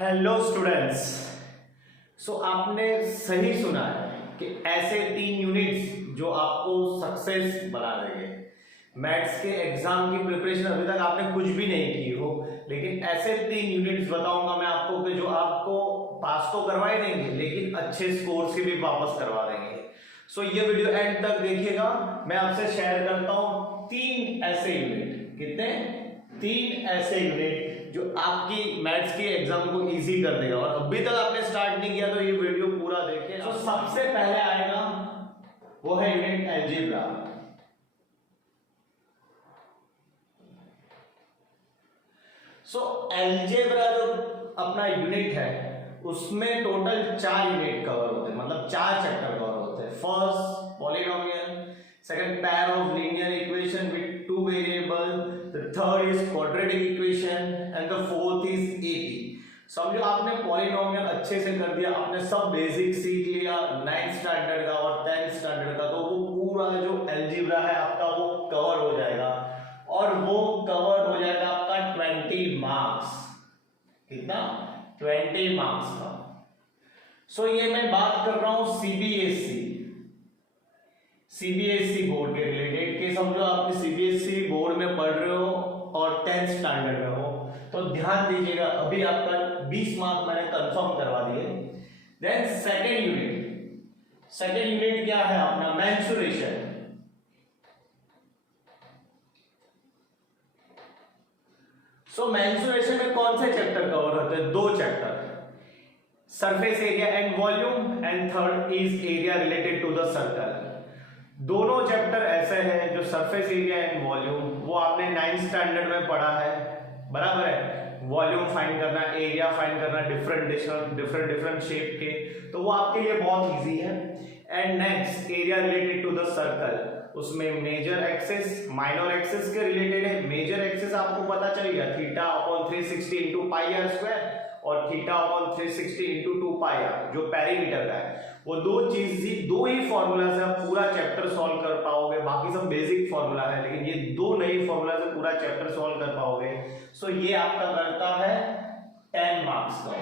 Hello students. आपने सही सुना है कि ऐसे 3 यूनिट्स जो आपको सक्सेस बना देंगे। मैथ्स के एग्जाम की प्रिपरेशन अभी तक आपने कुछ भी नहीं की हो, लेकिन ऐसे 3 यूनिट्स बताऊंगा मैं आपको कि जो आपको पास तो करवा ही देंगे लेकिन अच्छे स्कोर्स के भी वापस करवा देंगे। ये वीडियो एंड तक देखिएगा। मैं आपसे शेयर करता हूं 3 ऐसे यूनिट। कितने? 3 ऐसे यूनिट जो आपकी मैथ्स के एग्जाम को इजी कर देगा। और अभी तक आपने स्टार्ट नहीं किया तो ये वीडियो पूरा देखिए। सबसे पहले आएगा वो है यूनिट अलजेब्रा। अलजेब्रा जो अपना यूनिट है उसमें टोटल 4 यूनिट कवर होते हैं, मतलब 4 चैप्टर कवर होते हैं। First polynomial, second pair of linear equation with 2 variable, the third is quadratic equation and the fourth is AP. समझो आपने पॉलिनोमियल अच्छे से कर दिया, आपने सब बेसिक सीख लिया 9th स्टैंडर्ड का और 10th स्टैंडर्ड का, तो वो पूरा जो अलजेब्रा है आपका वो कवर हो जाएगा और वो कवर हो जाएगा आपका 20 मार्क्स। कितना? 20 मार्क्स का। ये मैं बात कर रहा हूं सीबीएसई बोर्ड के रिलेटेड के। समझो आप सीबीएसई बोर्ड में पढ़ रहे हो और 10th स्टैंडर्ड में हो, तो ध्यान दीजिएगा। अभी आपका 20 मार्क्स मैंने कंफर्म करवा दिए। देन सेकंड यूनिट क्या है अपना? मेंसुरेशन। मेंसुरेशन में कौन से चैप्टर कवर होते हैं? 2 chapter, surface area and volume, and third is area related to the circle. दोनों चैप्टर ऐसे हैं जो सरफेस एरिया एंड वॉल्यूम वो आपने 9th स्टैंडर्ड में पढ़ा है, बराबर है। वॉल्यूम फाइंड करना, एरिया फाइंड करना डिफरेंट शेप के, तो वो आपके लिए बहुत इजी है। And next area related to the circle, उसमें मेजर एक्सिस माइनर एक्सिस के रिलेटेड है। मेजर एक्सिस आपको पता चल गया, θ/360 इंटू पाई आर स्क्वायर और θ/360 इंटू 2 पाई आर जो पेरीमीटर का है। वो दो ही फॉर्मूला से आप पूरा चैप्टर सॉल्व कर पाओगे। बाकी सब बेसिक फॉर्मूला है, लेकिन ये 2 नई फॉर्मूला से पूरा चैप्टर सॉल्व कर पाओगे। ये आपका करता है 10 मार्क्स का।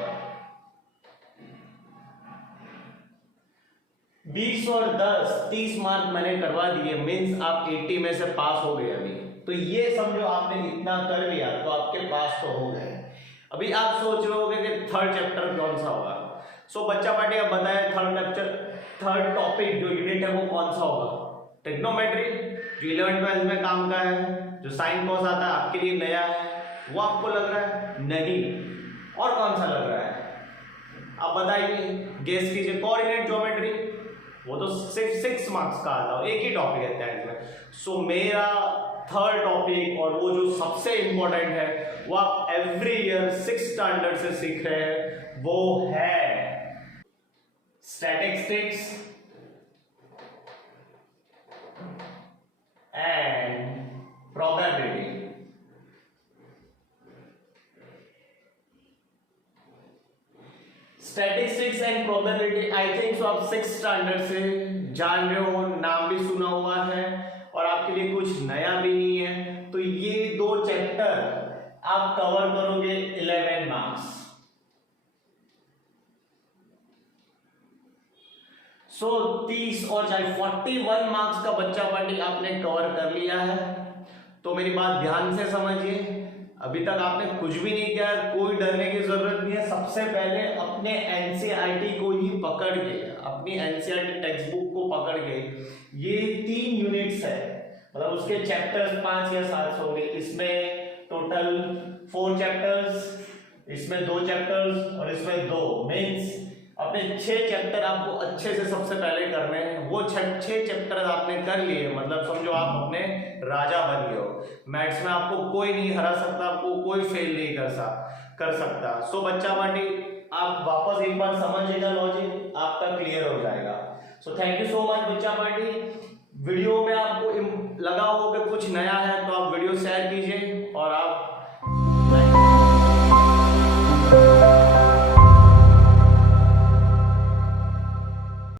20 और 10 30 मार्क मैंने करवा दिए, मींस आप 80 में से पास हो गए अभी। तो ये समझो आपने इतना कर लिया तो आपके पास तो हो गए। अभी आप सोच रहे होगे कि थर्ड चैप्टर कौन सा होगा। बच्चा पार्टी आप बताएं थर्ड टॉपिक जो यूनिट है वो कौन सा होगा? ट्रिग्नोमेट्री, जो 11th 12th में काम का है, जो साइन कॉस आता है आपके लिए नया है, वो आपको लग रहा है? नहीं। और कौन सा लग रहा है आप बताइए, गेस कीजिए। कोऑर्डिनेट ज्योमेट्री, वो तो सिर्फ 6 मार्क्स का आता है, एक ही टॉपिक है 10th में। मेरा थर्ड टॉपिक और वो जो सबसे इंपॉर्टेंट है वो आप एवरी ईयर 6th स्टैंडर्ड से सीख रहे हैं, वो है statistics and probability. Statistics and probability I think आप 6th स्टैंडर्ड से जान रहे हो, नाम भी सुना हुआ है और आपके लिए कुछ नया भी नहीं है। तो ये 2 चैप्टर आप कवर करोगे 11 मार्क्स। 30 और 41 मार्क्स का बच्चा पार्टी आपने कवर कर लिया है। तो मेरी बात ध्यान से समझिए, अभी तक आपने कुछ भी नहीं किया, कोई डरने की जरूरत नहीं है। सबसे पहले अपने एनसीईआरटी को ही पकड़ के, अपनी एनसीईआरटी टेक्स्ट बुक को पकड़ के, ये 3 यूनिट्स है, मतलब उसके चैप्टर्स 5 या 7 होंगे। इसमें टोटल 4 चैप्टर्स, इसमें 2 चैप्टर्स और इसमें 2, मींस अपने 6 चैप्टर आपको अच्छे से सबसे पहले करने हैं। वो 6 चैप्टर आपने कर लिए, मतलब समझो आप अपने राजा बन गए हो। मैथ्स में आपको कोई नहीं हरा सकता, आपको कोई फेल नहीं कर सकता। बच्चा पार्टी आप वापस एक बार समझिएगा, लॉजिक आपका क्लियर हो जाएगा। थैंक यू सो मच बच्चा पार्टी। वीडियो में आपको लगा हो कि कुछ नया है तो आप वीडियो शेयर कीजिए।